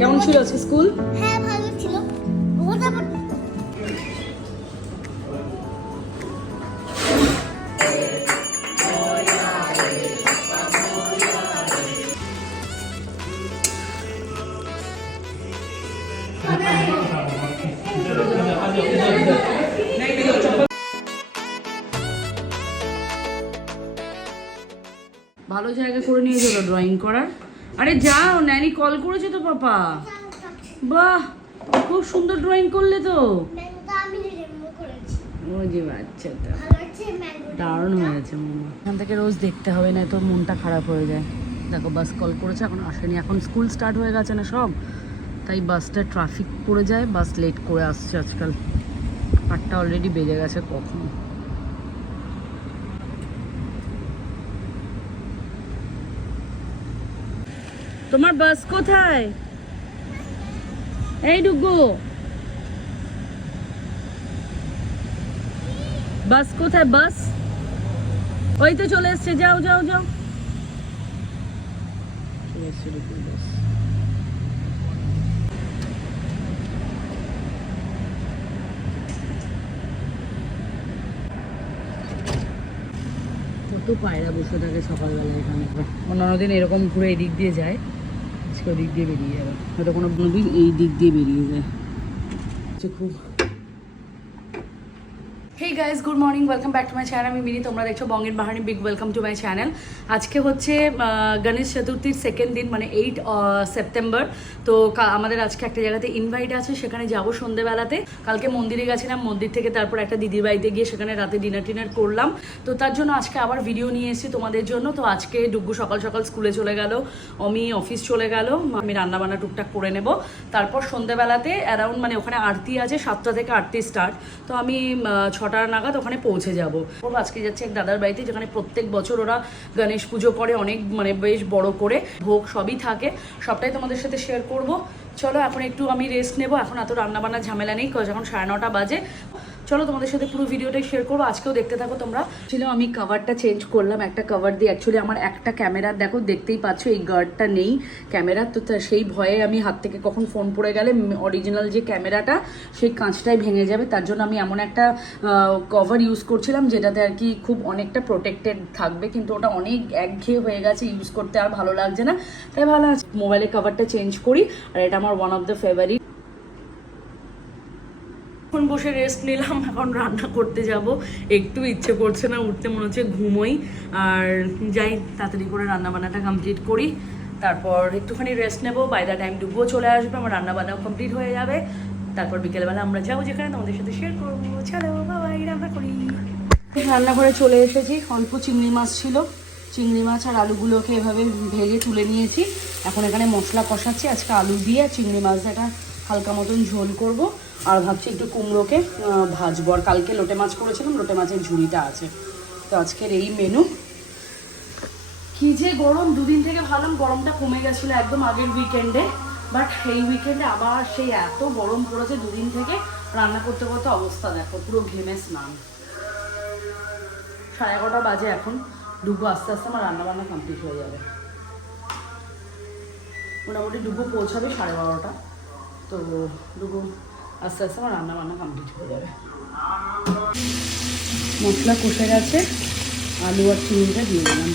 কেমন ছিল আজকে স্কুল? হ্যাঁ ভালো ছিল। ভালো জায়গা করে নিয়ে চলো ড্রয়িং করার। আরে যাও, ন্যানি কল করেছে তো পাপা। বাহ, খুব সুন্দর ড্রয়িং করলে তো। ওই যে বাচ্চাটা দারুণ হয়েছে মামা। এখান থেকে রোজ দেখতে হবে, না তো মনটা খারাপ হয়ে যায়। দেখো বাস কল করেছে, এখন আসেনি। এখন স্কুল স্টার্ট হয়ে গেছে না সব, তাই বাসটা ট্রাফিক পড়ে যায়, বাস লেট করে আসছে আজকাল। 8টা অলরেডি বেজে গেছে কখন। তোমার বাস কোথায়? এই ডুগু, বাস কোথায়? বাস ওই তো চলে এসছে, যাও যাও যাও। চলে এসছে ডুগুর বাস। কত পায়রা বসে থাকে সকালবেলা এখানে। অন্যান্য দিন এরকম ঘুরে এদিক দিয়ে যায়, আজকে ওদিক দিয়ে বেরিয়ে যাবে। হয়তো কোনো দিন এই দিক দিয়ে বেরিয়ে যায়। খুব hey guys, good morning, welcome back to my channel. আমি মিনি, তোমরা দেখছো বঙ্গের বাহানি। Big welcome to my channel. আজকে হচ্ছে গণেশ চতুর্থীর সেকেন্ড দিন, মানে 8 সেপ্টেম্বর। তো আমাদের আজকে একটা জায়গাতে ইনভাইট আছে, সেখানে যাবো সন্ধ্যেবেলাতে। কালকে মন্দিরে গেছিলাম, মন্দির থেকে তারপর একটা দিদির বাড়িতে গিয়ে সেখানে রাতে ডিনার করলাম। তো তার জন্য আজকে আবার ভিডিও নিয়ে এসেছি তোমাদের জন্য। তো আজকে ডুগ্গু সকাল সকাল স্কুলে চলে গেল, অমি অফিস চলে গেল, আমি রান্নাবান্না টুকটাক করে নেব। তারপর সন্ধ্যেবেলাতে অ্যারাউন্ড, মানে ওখানে আরতি আছে 7টা থেকে আরতি স্টার্ট। তো আমি 6টা নাগাদ ওখানে পৌঁছে যাবো। আজকে যাচ্ছে এক দাদার বাড়িতে, যেখানে প্রত্যেক বছর ওরা গণেশ পুজো করে, অনেক মানে বেশ বড় করে, ভোগ সবই থাকে, সবটাই তোমাদের সাথে শেয়ার করব। চলো এখন একটু আমি রেস্ট নেবো, এখন এত রান্নাবান্নার ঝামেলা নেই, যখন 9:30 বাজে। চলো তোমাদের সাথে পুরো ভিডিওটাই শেয়ার করবো, আজকেও দেখতে থাকো তোমরা। ছিল আমি কভারটা চেঞ্জ করলাম, একটা কভার দিয়ে। অ্যাকচুয়ালি আমার একটা ক্যামেরার, দেখো দেখতেই পাচ্ছ এই গার্ডটা নেই ক্যামেরার, তো সেই ভয়ে আমি হাত থেকে কখন ফোন পড়ে গেলে অরিজিনাল যে ক্যামেরাটা সেই কাঁচটাই ভেঙে যাবে, তার জন্য আমি এমন একটা কভার ইউজ করছিলাম যেটাতে আর কি খুব অনেকটা প্রোটেক্টেড থাকবে, কিন্তু ওটা অনেক একঘেয়ে হয়ে গেছে, ইউজ করতে আর ভালো লাগছে না। তাই ভালো আছে মোবাইলের কভারটা চেঞ্জ করি, আর এটা আমার ওয়ান অফ দ্য ফেভারিট। এখন বসে রেস্ট নিলাম, এখন রান্না করতে যাব। একটু ইচ্ছে করছে না উঠতে, মনে হচ্ছে ঘুমোই। আর যাই তাড়াতাড়ি করে রান্নাবান্নাটা কমপ্লিট করি, তারপর একটুখানি রেস্ট নেবো। বাই দ্য টাইম ডুবো চলে আসবে, আমার রান্নাবান্নাও কমপ্লিট হয়ে যাবে। তারপর বিকেলবেলা আমরা যাবো যেখানে তোমাদের সাথে শেয়ার করবো। চলো বাবাই, রান্না করি। রান্নাঘরে চলে এসেছি, অল্প চিংড়ি মাছ ছিল, চিংড়ি মাছ আর আলুগুলোকে এভাবে ভেজে তুলে নিয়েছি। এখন এখানে মশলা কষাচ্ছি, আজকে আলু দিয়ে চিংড়ি মাছটা হালকা মতন ঝোল করব। আর ভাবছি একটু কুমড়োকে ভাজবো। আর কালকে লোটে মাছ করেছিলাম, লোটে মাছের ঝুড়িটা আছে। তো আজকের এই মেনু। কি যে গরম, দুদিন থেকে ভাবলাম গরমটা কমে গেছিলো একদম আগের উইকেন্ডে, বাট এই উইকেন্ডে আবার সেই এত গরম পড়েছে। দুদিন থেকে রান্না করতে করতে অবস্থা দেখো, পুরো ঘেমে স্নান। 11:30 বাজে এখন। ডুবো আস্তে আস্তে আমার রান্নাবান্না কমপ্লিট হয়ে যাবে। মোটামুটি ডুবো পৌঁছাবে 12:30। তো ডুবো আস্তে আস্তে আমার রান্নাবান্না কমপ্লিট হয়ে যাবে। মশলা কষে গেছে, আলু আর চিংড়িটা দিয়ে দিলাম।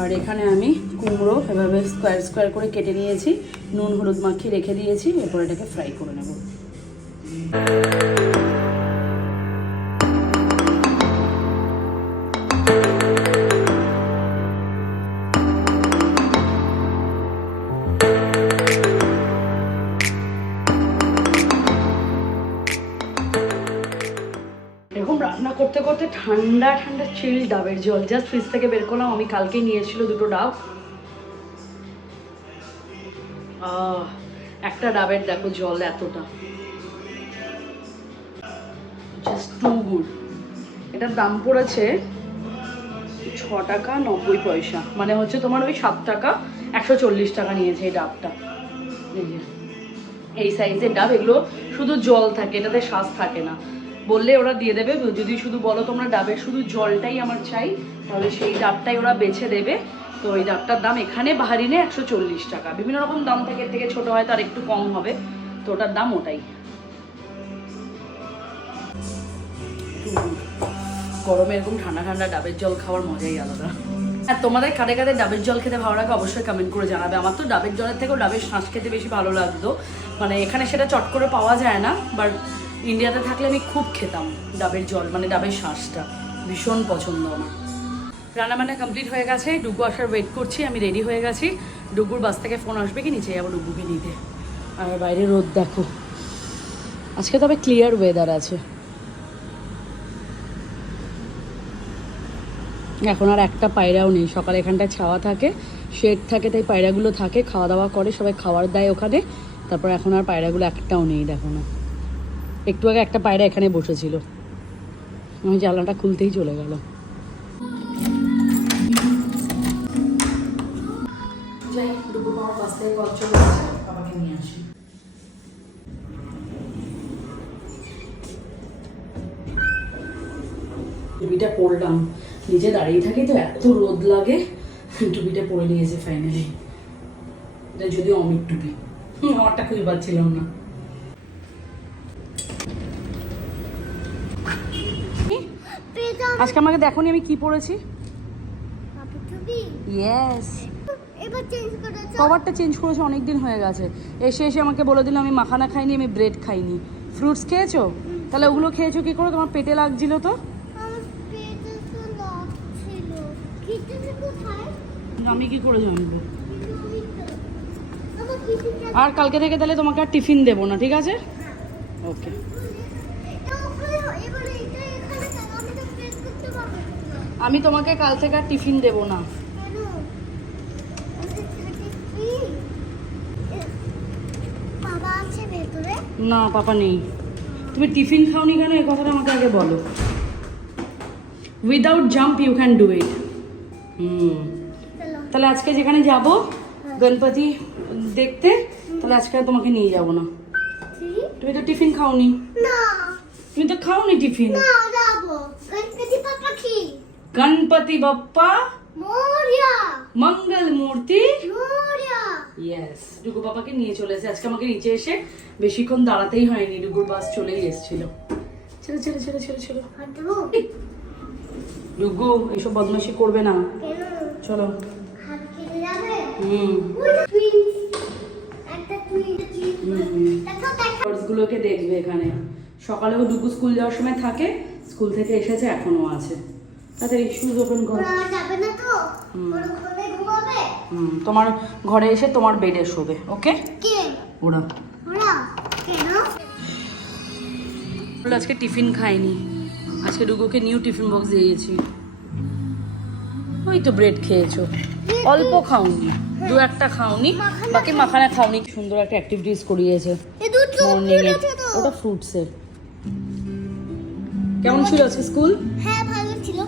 আর এখানে আমি কুমড়ো এভাবে স্কোয়ার স্কোয়ার করে কেটে নিয়েছি, নুন হলুদ মাখিয়ে রেখে দিয়েছি। এরপর এটাকে ফ্রাই করে নেব। রান্না করতে করতে ঠান্ডা ঠান্ডা চিল ডাবের জল জাস্ট ফ্রিজ থেকে বের করলাম। আমি কালকে নিয়েছিল 2টো ডাব, একটা ডাবের দেখো জল এতটা, জাস্ট টু গুড। এটার দাম পড়েছে 6 টাকা 90 পয়সা, মানে হচ্ছে তোমার ওই 7 টাকা 140 টাকা নিয়েছে এই ডাবটা। এই সাইজের ডাব, এগুলো শুধু জল থাকে, এটাতে শ্বাস থাকে না। বললে ওরা দিয়ে দেবে, যদি শুধু বলো তোমরা ডাবের শুধু জলটাই আমার চাই, তাহলে সেই ডাবটাই ওরা বেছে দেবে। তো এই ডাবটার দাম এখানে বাহারিনে 140 টাকা। বিভিন্ন রকম দাম থেকে, এর থেকে ছোটো হয় তার একটু কম হবে, তো ওটার দাম ওটাই। গরমে এরকম ঠান্ডা ঠান্ডা ডাবের জল খাওয়ার মজাই আলাদা। আর তোমাদের কাদের কাদের ডাবের জল খেতে ভালো লাগে অবশ্যই কমেন্ট করে জানাবে। আমার তো ডাবের জলের থেকেও ডাবের শ্বাস খেতে বেশি ভালো লাগতো, মানে এখানে সেটা চট করে পাওয়া যায় না, বাট ইন্ডিয়াতে থাকলে আমি খুব খেতাম ডাবের জল, মানে ডাবের শ্বাসটা ভীষণ পছন্দ আমার। রান্নাবান্না কমপ্লিট হয়ে গেছে, ডুগু আসার ওয়েট করছি, আমি রেডি হয়ে গেছি। ডুগুর বাস থেকে ফোন আসবে কি নিচে যাবো ডুগুকে নিতে। আর বাইরে রোদ দেখো, আজকে তবে ক্লিয়ার ওয়েদার আছে। এখন আর একটা পায়রাও নেই, সকালে এখানটায় ছাওয়া থাকে, শেড থাকে, তাই পায়রাগুলো থাকে, খাওয়া দাওয়া করে, সবাই খাবার দেয় ওখানে। তারপর এখন আর পায়রাগুলো একটাও নেই, দেখো না। একটু আগে একটা পায়রা এখানে বসেছিল, আমি জানলাটা খুলতেই চলে গেল। যাই দুপুর পর বাস থেকে কল চলে আসে, বাবাকে নিয়ে আসি। টুপিটা পরলাম, নিচে দাঁড়িয়ে থাকি তো এত রোদ লাগে, টুপিটা পরে নিয়েছি ফাইনালি। এটা যদিও অমির টুপি, আমারটা খুঁজে পাচ্ছিলাম না। আজকে আমাকে দেখো আমি কি পরেছি। ইয়েস, কভারটা চেঞ্জ করেছে, অনেকদিন হয়ে গেছে। এসে এসে আমাকে বলে দিল আমি মাখানা খাইনি, আমি ব্রেড খাইনি। ফ্রুটস খেয়েছো? তাহলে ওগুলো খেয়েছো কি করে? তোমার পেটে লাগছিল তো। আমি কি করে জানবো? আর কালকে থেকে তাহলে তোমাকে আর টিফিন দেবো না, ঠিক আছে? ওকে। আমি তোমাকে কাল থেকে আর টিফিন দেবো না। না, পাপা নেই। তুমি টিফিন খাওনি কেন, এই কথাটা আমাকে আগে বলো। Without jump you can do it. তাহলে আজকে যেখানে যাব গণপতি দেখতে, তাহলে আজকে তোমাকে নিয়ে যাব না। তুমি তো টিফিন খাওনি। তুমি তো খাওনি টিফিন। গণপতি বাপ্পা মোরিয়া, মঙ্গল মূর্তি মোরিয়া। ইয়েস, ডুগু বাবাকে নিয়ে চলে এসে আজকে আমাকে নিচে এসে বেশিক্ষণ দাঁড়াতেই হয়নি, ডুগুর বাস চলেই এসেছিল। ছেড়ে ছেড়ে ছেড়ে ছেড়ে ছেড়ে। ডুগু এইসব বদমাশি করবে না, চলো। গুলোকে দেখবে এখানে। সকালেও ডুগু স্কুল যাওয়ার সময় থাকে, স্কুল থেকে এসেছে এখনো আছে। তাড়াতাড়ি শুজ ওপেন করো। তোমার ঘরে এসে তোমার বেডে শোবে, ওকে? ওরা আজকে টিফিন খাইনি, আজকে ডুগুকে নিউ টিফিন বক্স দিয়েছি। ওই তো ব্রেড খেয়েছো, অল্প খাওনি, দু একটা খাওনি, বাকি মাখানা খাওনি। সুন্দর একটা অ্যাক্টিভিটিস করিয়েছে মর্নিং এ, ওটা ফ্রুটসের। কেমন ছিল আজকে স্কুল? হ্যাঁ ভালো ছিল।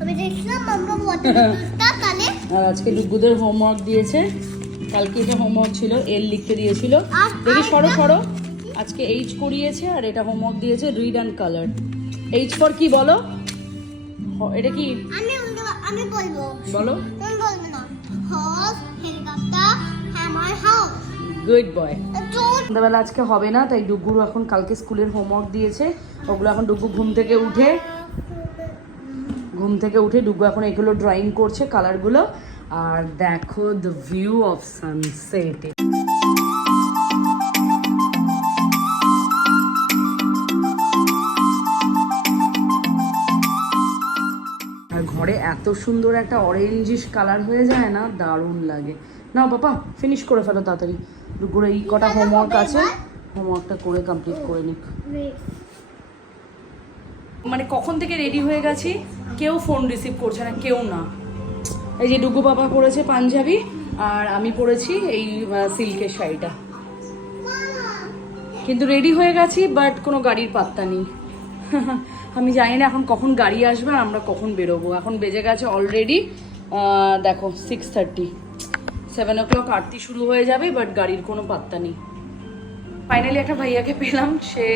আমি দেখলাম মাম্মা ওয়াটারটা কালে। আর আজকে ডুগুদের হোমওয়ার্ক দিয়েছে, কালকে এটা হোমওয়ার্ক ছিল, এল লিখতে দিয়েছিল। দেখি সরো সরো, আজকে এইচ করিয়েছে আর এটা হোমওয়ার্ক দিয়েছে read and colour. H for কি বলো? এটা কি? আমি বলবো। বলো। তুমি বলবে না। Horse, helicopter, hammer, house. Good boy. সন্ধ্যাবেলা আজকে হবে না, তাই ডুগুর এখন কালকে স্কুলের হোমওয়ার্ক দিয়েছে, ওগুলো এখন ডুগু ঘুম থেকে উঠে ডুগু এখন এগুলো ড্রয়িং করছে, কালারগুলো। আর দেখো দ্য ভিউ অফ সানসেট। আর ঘরে এত সুন্দর একটা অরেঞ্জিশ কালার হয়ে যায় না, দারুণ লাগে। নাও বাবা ফিনিশ করে ফেলো তাড়াতাড়ি, ডুগুর এই কটা হোমওয়ার্ক আছে, হোমওয়ার্কটা করে কমপ্লিট করে নিক। মানে কখন থেকে রেডি হয়ে গেছি, কেউ ফোন রিসিভ করছে না, কেউ না। এই যে ডুগু বাবা পরেছে পাঞ্জাবি, আর আমি পরেছি এই সিল্কের শাড়িটা। কিন্তু রেডি হয়ে গেছি, বাট কোনো গাড়ির পাত্তা নেই। আমি জানি না এখন কখন গাড়ি আসবে আর আমরা কখন বেরোবো। এখন বেজে গেছে অলরেডি দেখো 6:30, 7 o'clock আরতি শুরু হয়ে যাবে, বাট গাড়ির কোনো পাত্তা নেই। ফাইনালি একটা ভাইয়াকে পেলাম, সে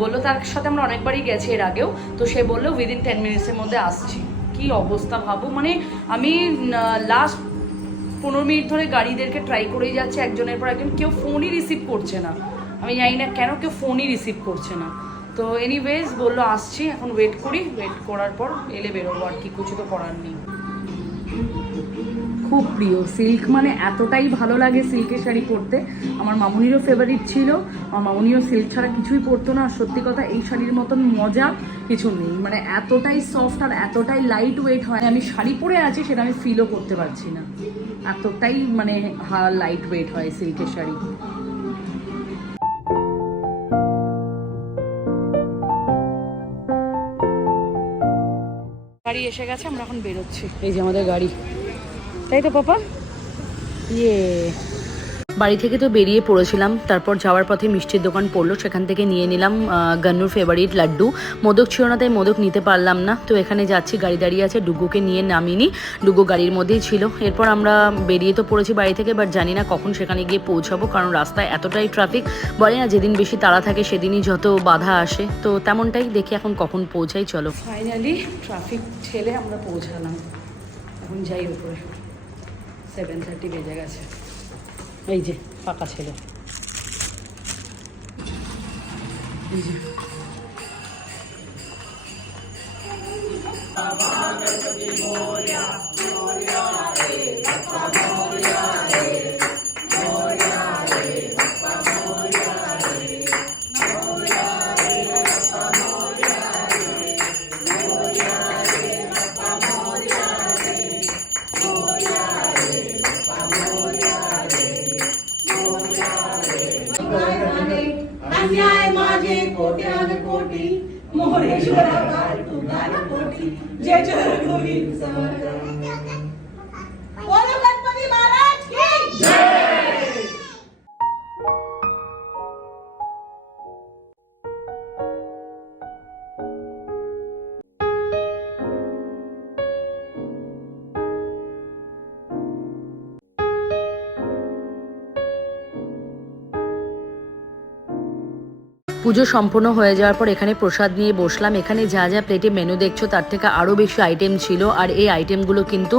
বললো, তার সাথে আমরা অনেকবারই গেছি এর আগেও, তো সে বললো উইদিন 10 মিনিটসের মধ্যে আসছি। কি অবস্থা ভাবো, মানে আমি লাস্ট 15 মিনিট ধরে গাড়িদেরকে ট্রাই করেই যাচ্ছে, একজনের পর একজন, কেউ ফোনই রিসিভ করছে না। আমি জানি না কেন কেউ ফোনই রিসিভ করছে না। তো এনিওয়েজ বললো আসছি, এখন ওয়েট করি, ওয়েট করার পর এলে বেরোবো, আর কি কিছু তো করার নেই। খুব প্রিয় সিল্ক, মানে এতটাই ভালো লাগে সিল্কের শাড়ি পরতে। আমার মামুনিরও ফেভারিট ছিল, আমার মামুনিও সিল্ক ছাড়া কিছুই পরতো না। আর সত্যি কথা, এই শাড়ির মতন মজা কিছু নেই, মানে এতটাই সফট আর এতটাই লাইট ওয়েট হয়। আমি শাড়ি পরে আছি সেটা আমি ফিলও করতে পারছি না, এতটাই মানে লাইট ওয়েট হয় সিল্কের শাড়ি। গাড়ি এসে গেছে, আমরা এখন বেরোচ্ছি। এই যে আমাদের গাড়ি, তাই তো পাপা? ইয়ে, বাড়ি থেকে তো বেরিয়ে পড়েছিলাম, তারপর যাওয়ার পথে মিষ্টির দোকান পড়লো, সেখান থেকে নিয়ে নিলাম গান্নুর ফেভারিট লাড্ডু। মোদক ছিল না তাই মোদক নিতে পারলাম না, তো এখানে যাচ্ছি, গাড়ি দাঁড়িয়ে আছে, ডুগুকে নিয়ে নামিনি, ডুগু গাড়ির মধ্যেই ছিল। এরপর আমরা বেরিয়ে তো পড়েছি বাড়ি থেকে, বাট জানি না কখন সেখানে গিয়ে পৌঁছাবো, কারণ রাস্তায় এতটাই ট্রাফিক। বলে না যেদিন বেশি তাড়া থাকে সেদিনই যত বাধা আসে, তো তেমনটাই দেখি এখন কখন পৌঁছাই। চলো, ফাইনালি ট্রাফিক ঠেলে আমরা পৌঁছালাম, এখন যাই উপরে। 7:30 বেজে গেছে, এই যে ফাঁকা ছিল। এই যে कोटी मोरेश्वरा कोटी जय जय गोविंद समर्थ। बोलो गणपति महाराज की जय। পুজো সম্পূর্ণ হয়ে যাওয়ার পর এখানে প্রসাদ নিয়ে বসলাম। এখানে যা যা প্লেটে মেনু দেখছো তার থেকে আরও বেশি আইটেম ছিল, আর এই আইটেমগুলো কিন্তু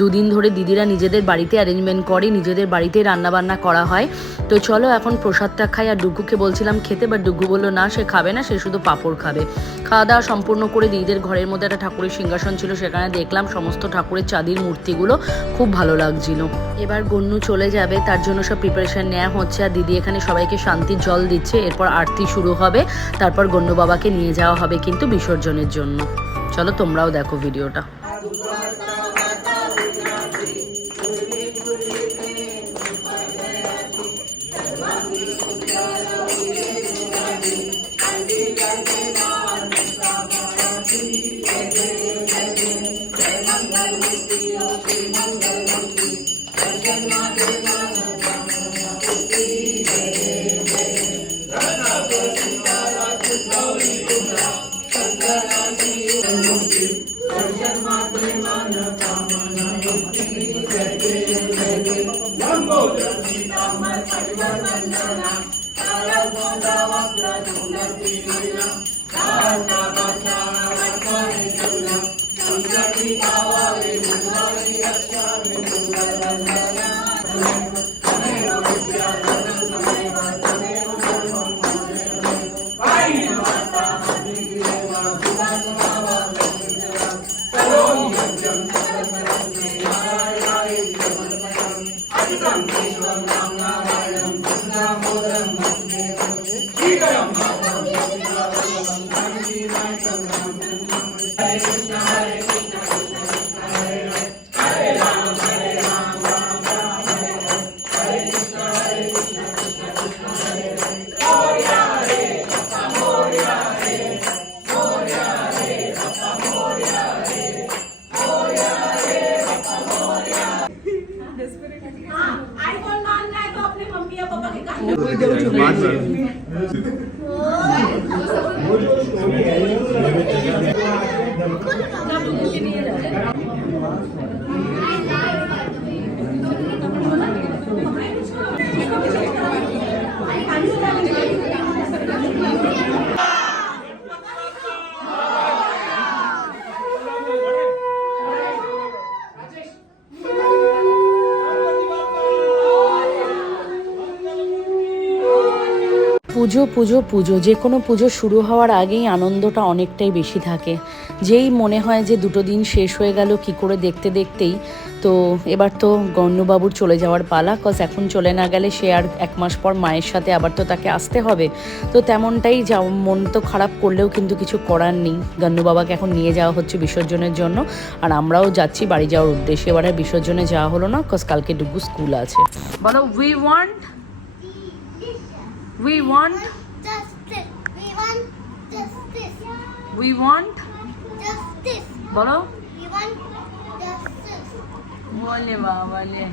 দুদিন ধরে দিদিরা নিজেদের বাড়িতে অ্যারেঞ্জমেন্ট করে, নিজেদের বাড়িতে রান্নাবান্না করা হয়। তো চলো এখন প্রসাদটা খাই। আর ডুগুকে বলছিলাম খেতে, বাট ডুগু বললো না, সে খাবে না, সে শুধু পাঁপড় খাবে। খাওয়া দাওয়া সম্পূর্ণ করে দিদিদের ঘরের মধ্যে একটা ঠাকুরের সিংহাসন ছিল, সেখানে দেখলাম সমস্ত ঠাকুরের চাঁদির মূর্তিগুলো, খুব ভালো লাগছিল। এবার গন্নু চলে যাবে, তার জন্য সব প্রিপারেশন নেওয়া হচ্ছে, আর দিদি এখানে সবাইকে শান্তির জল দিচ্ছে। এরপর আরতি শুরু হবে, তারপর গন্নু বাবাকে নিয়ে যাওয়া হবে কিন্তু বিসর্জনের জন্য। চলো তোমরাও দেখো ভিডিওটা। आईफोन मांगना है तो अपने मम्मी या पापा के कहा। পুজো পুজো পুজো, যে কোনো পুজো শুরু হওয়ার আগেই আনন্দটা অনেকটাই বেশি থাকে। যেই মনে হয় যে দুটো দিন শেষ হয়ে গেল কি করে দেখতে দেখতেই। তো এবার তো গণ্যবাবুর চলে যাওয়ার পালা, কজ এখন চলে না গেলে সে আর 1 মাস পর মায়ের সাথে আবার তো তাকে আসতে হবে। তো তেমনটাই মন তো খারাপ করলেও কিন্তু কিছু করার নেই। গণ্যবাবাকে এখন নিয়ে যাওয়া হচ্ছে বিসর্জনের জন্য, আর আমরাও যাচ্ছি বাড়ি যাওয়ার উদ্দেশ্যে। এবার আর বিসর্জনে যাওয়া হলো না, কজ কালকে ডুগু স্কুল আছে। বলো we want justice. We want justice. We want Justice. বলো We want justice. বলে বাবালে।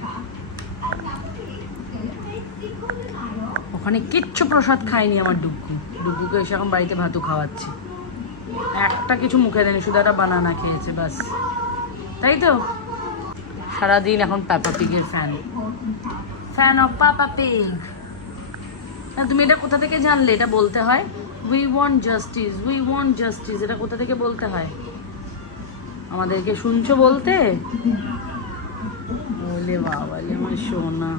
ওখানে কিচ্ছু প্রসাদ খায়নি আমার ডুগুকে এসে এখন বাড়িতে ভাতও খাওয়াচ্ছি। একটা কিছু মুখে দেয়নি, শুধু একটা বানানা খেয়েছে বাস, তাই তো। সারাদিন এখন পাপা পিগের ফ্যান অফ পাপা পিগ। না তুমি এটা কোথা থেকে জানলে এটা বলতে হয়? উই ওয়ান্ট জাস্টিস, এটা কোথা থেকে বলতে হয়? আমাদেরকে শুনছো বলতে? বলে বাবা আমার সোনা।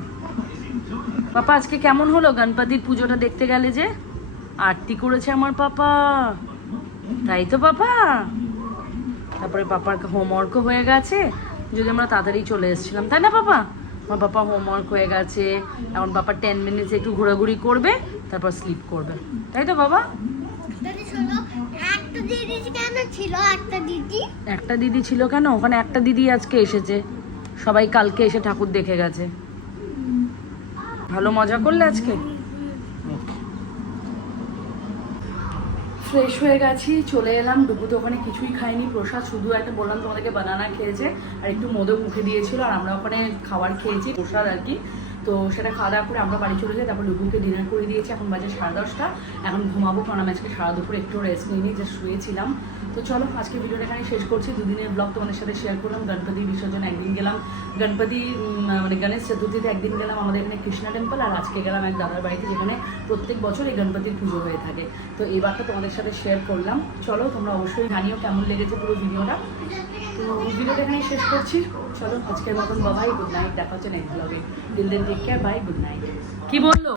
পাপা আজকে কেমন হলো গণপতির পুজোটা দেখতে গেলে যে? আরতি করেছে আমার পাপা, তাই তো পাপা? তারপরে পাপার হোমওয়ার্কও হয়ে গেছে, যদি আমরা তাড়াতাড়ি চলে এসেছিলাম, তাই না পাপা? আমার পাপা হোমওয়ার্ক হয়ে গেছে, এখন পাপা 10 মিনিটস একটু ঘোরাঘুরি করবে, তারপর স্লিপ করবে, তাই তো বাবা? একটা দিদি কেন ছিল? একটা দিদি ছিল কেন? ওখানে একটা দিদি আজকে এসেছে, সবাই কালকে এসে ঠাকুর দেখে গেছে। ভালো মজা করলে আজকে? ফ্রেশ হয়ে গেছি, চলে এলাম। ডুবু তো ওখানে কিছুই খাইনি, প্রসাদ শুধু একটা বললাম তোমাদেরকে বানানা খেয়েছে আর একটু মধু মুখে দিয়েছিল, আর আমরা ওখানে খাবার খেয়েছি প্রসাদ আর কি। তো সেটা খাওয়া দাওয়া করে আমরা বাড়ি চলে যাই। তারপর ডুবুকে ডিনার করে দিয়েছি, এখন বাজে 10:30। এখন ঘুমাবো, কারণ আমি আজকে সারা দুপুরে একটু রেস্ট নিয়ে নিই, জাস্ট শুয়েছিলাম। তো চলো আজকে ভিডিওটা এখানে শেষ করছি। দুদিনের ব্লগ তোমাদের সাথে শেয়ার করলাম। গণপতি বিসর্জন একদিন গেলাম, গণপতি মানে গণেশ চতুর্থীতে একদিন গেলাম আমাদের এখানে কৃষ্ণা টেম্পল, আর আজকে গেলাম এক দাদার বাড়িতে, যেখানে প্রত্যেক বছর এই গণপতির পুজো হয়ে থাকে। তো এবারটা তোমাদের সাথে শেয়ার করলাম। চলো তোমরা অবশ্যই জানিও কেমন লেগেছে পুরো ভিডিওটা। তো ভিডিওটা এখানেই শেষ করছি। চলো আজকের মতন বাবাই, গুড নাইট, দেখা হচ্ছে নেক্সট ব্লগে। Till then take care, bye, good night. কি বললো?